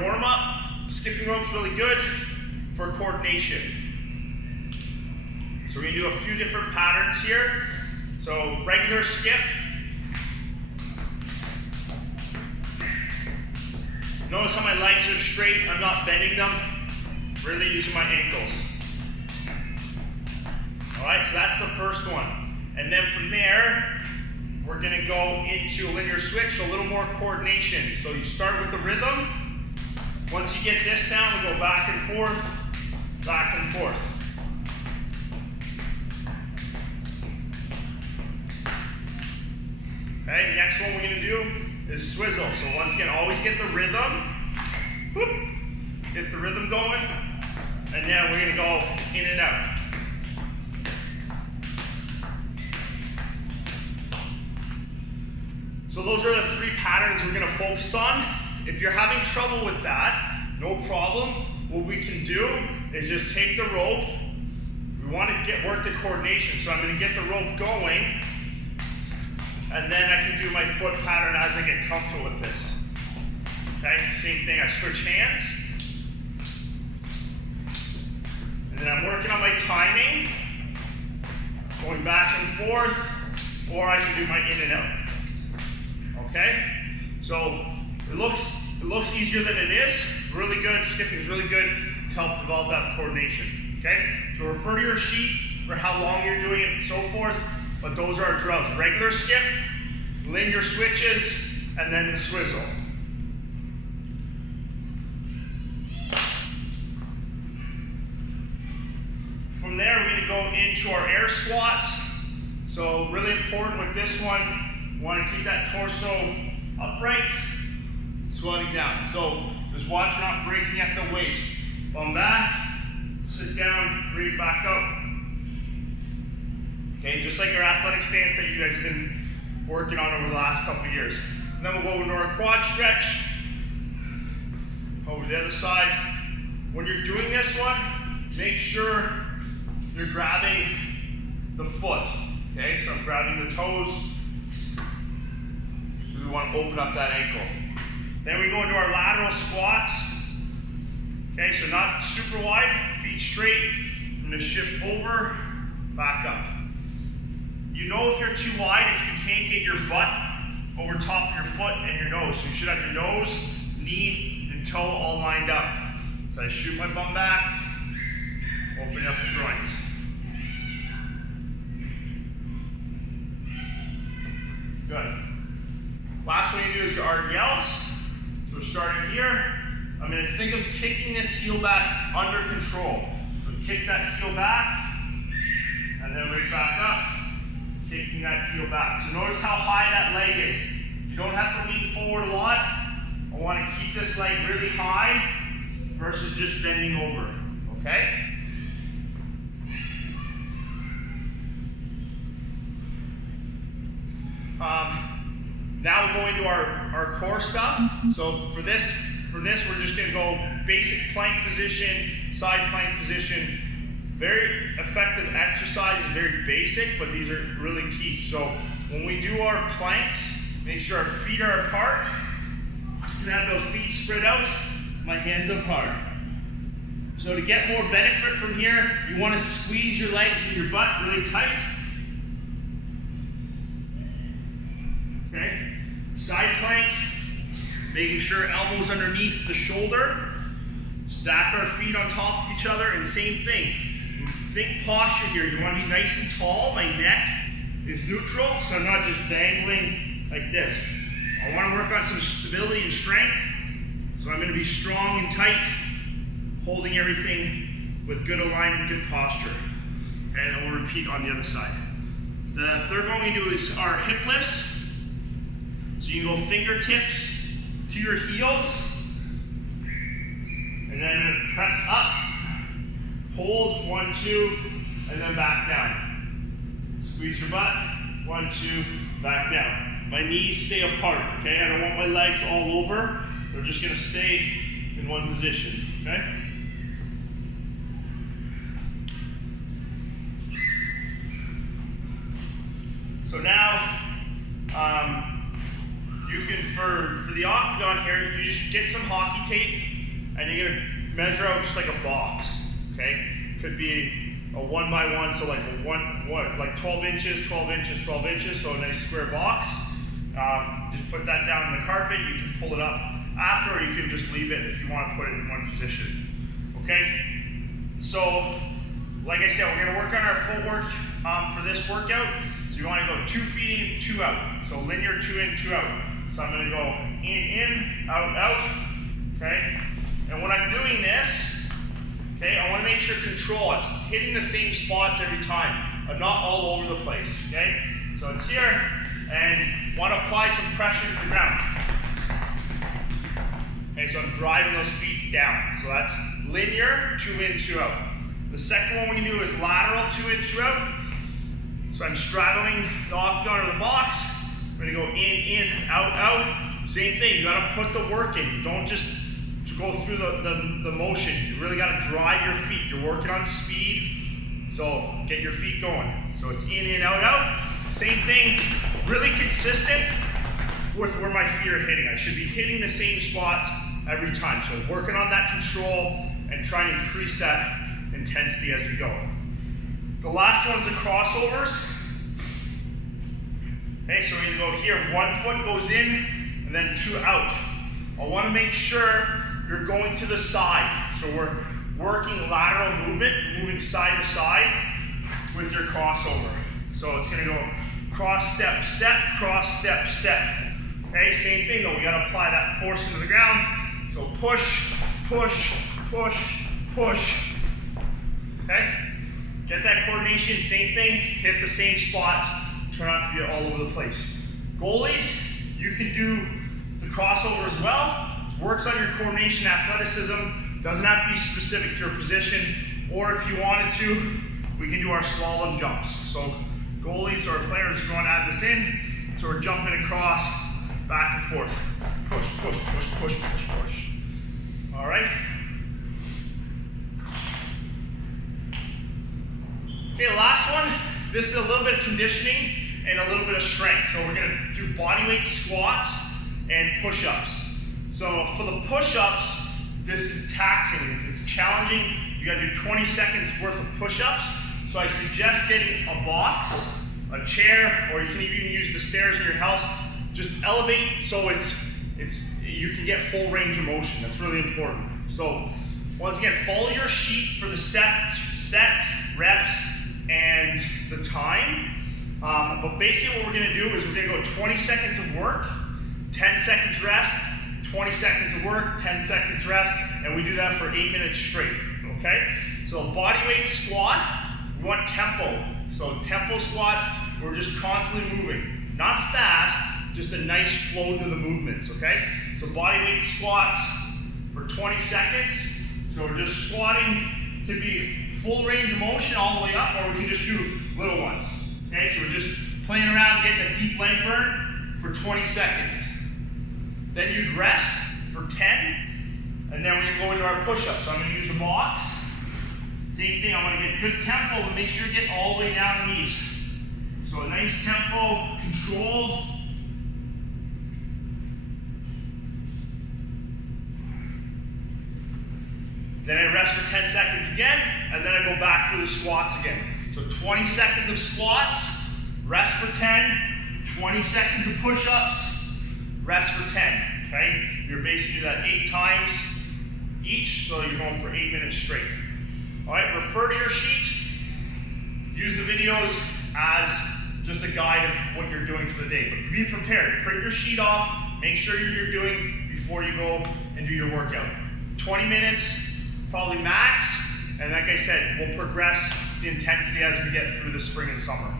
warm-up, skipping rope's really good for coordination. So we're gonna do a few different patterns here. So regular skip. Notice how my legs are straight, I'm not bending them, really using my ankles. All right, so that's the first one. And then from there, we're gonna go into a linear switch, so a little more coordination. So you start with the rhythm. Once you get this down, we go back and forth, back and forth. Okay, next one we're gonna do is swizzle. So once again, always get the rhythm. Whoop, get the rhythm going. And now we're gonna go in and out. So those are the three patterns we're gonna focus on. If you're having trouble with that, no problem. What we can do is just take the rope. We wanna work the coordination. So I'm gonna get the rope going, and then I can do my foot pattern as I get comfortable with this. Okay, same thing, I switch hands. And then I'm working on my timing, going back and forth, or I can do my in and out. Okay, so it looks easier than it is. Really good, skipping is really good to help develop that coordination. Okay, so refer to your sheet for how long you're doing it and so forth, but those are our drills. Regular skip, linear switches, and then the swizzle. From there, we're gonna go into our air squats. So really important with this one, you wanna keep that torso upright, squatting down. So just watch you're not breaking at the waist. Bum back, sit down, bring it back up. Okay, just like our athletic stance that you guys have been working on over the last couple of years. And then we'll go into our quad stretch, over the other side. When you're doing this one, make sure you're grabbing the foot. Okay, so I'm grabbing the toes. We want to open up that ankle. Then we go into our lateral squats. Okay, so not super wide, feet straight. I'm gonna shift over, back up. You know if you're too wide, if you can't get your butt over top of your foot and your nose. So you should have your nose, knee, and toe all lined up. So I shoot my bum back, open up the groins. Good. Last one you do is your RDLs. So we're starting here. I'm going to think of kicking this heel back under control. So kick that heel back, and then right back up, kicking that heel back. So notice how high that leg is. You don't have to lean forward a lot. I want to keep this leg really high versus just bending over, okay? Now we go into our core stuff. So for this, we're just gonna go basic plank position, side plank position. Very effective exercise, very basic, but these are really key. So when we do our planks, make sure our feet are apart. You can have those feet spread out, my hands apart. So to get more benefit from here, you wanna squeeze your legs and your butt really tight. Okay, side plank, making sure elbows underneath the shoulder. Stack our feet on top of each other, and same thing. Think posture here. You want to be nice and tall. My neck is neutral, so I'm not just dangling like this. I want to work on some stability and strength, so I'm going to be strong and tight, holding everything with good alignment, good posture. And then we'll repeat on the other side. The third one we do is our hip lifts. So you can go fingertips to your heels, and then press up, hold, 1, 2, and then back down. Squeeze your butt, 1, 2, back down. My knees stay apart, okay? I don't want my legs all over. They're just gonna stay in one position, okay? So now, you can, for the octagon here, you just get some hockey tape, and you're gonna measure out just like a box, okay? Could be a 1 by 1, so like like 12 inches, 12 inches, 12 inches, so a nice square box. Just put that down on the carpet. You can pull it up after, or you can just leave it if you want to put it in one position, okay? So, like I said, we're gonna work on our footwork for this workout. So you want to go 2 feet in, 2 out. So linear 2 in, 2 out. So I'm gonna go in, out, out, okay? And when I'm doing this, okay, I want to make sure control. I'm hitting the same spots every time. I'm not all over the place, okay? So it's here, and want to apply some pressure to the ground. Okay, so I'm driving those feet down. So that's linear, 2 in, 2 out. The second one we can do is lateral, 2 in, 2 out. So I'm straddling the octagon or the box. I'm gonna go in, out, out. Same thing, you gotta put the work in. You don't just go through the motion. You really gotta drive your feet. You're working on speed, so get your feet going. So it's in, out, out. Same thing, really consistent with where my feet are hitting. I should be hitting the same spots every time. So working on that control and trying to increase that intensity as we go. The last one's the crossovers. Okay, so we're gonna go here. 1 foot goes in and then 2 out. I wanna make sure you're going to the side. So we're working lateral movement, moving side to side with your crossover. So it's gonna go cross, step, step, cross, step, step. Okay, same thing though, we gotta apply that force into the ground. So push, push, push, push. Okay? Get that coordination, same thing, hit the same spots, try not to be all over the place. Goalies, you can do the crossover as well. It works on your coordination, athleticism, doesn't have to be specific to your position, or if you wanted to, we can do our slalom jumps. So goalies or players are going to add this in, so we're jumping across, back and forth. Push, push, push, push, push, push. All right? Okay, last one. This is a little bit of conditioning and a little bit of strength. So we're gonna do bodyweight squats and push-ups. So for the push-ups, this is taxing, it's challenging. You gotta do 20 seconds worth of push-ups. So I suggest getting a box, a chair, or you can even use the stairs in your house. Just elevate so you can get full range of motion. That's really important. So once again, follow your sheet for the sets, reps, and the time. But basically what we're gonna do is we're gonna go 20 seconds of work, 10 seconds rest, 20 seconds of work, 10 seconds rest, and we do that for 8 minutes straight, okay? So bodyweight squat, we want tempo. So tempo squats, we're just constantly moving. Not fast, just a nice flow to the movements, okay? So bodyweight squats for 20 seconds. So we're just squatting, could be full range of motion all the way up, or we can just do little ones. Okay, so we're just playing around, getting a deep leg burn for 20 seconds. Then you'd rest for 10, and then we're gonna go into our push-ups. So I'm gonna use a box. Same thing, I wanna get good tempo, but make sure you get all the way down the knees. So a nice tempo, controlled. Then I rest for 10 seconds again, and then I go back through the squats again. So 20 seconds of squats, rest for 10, 20 seconds of push-ups, rest for 10, okay? You're basically doing that 8 times each, so you're going for 8 minutes straight. All right, refer to your sheet. Use the videos as just a guide of what you're doing for the day. But be prepared, print your sheet off, make sure you're doing before you go and do your workout. 20 minutes, probably max, and like I said, we'll progress the intensity as we get through the spring and summer.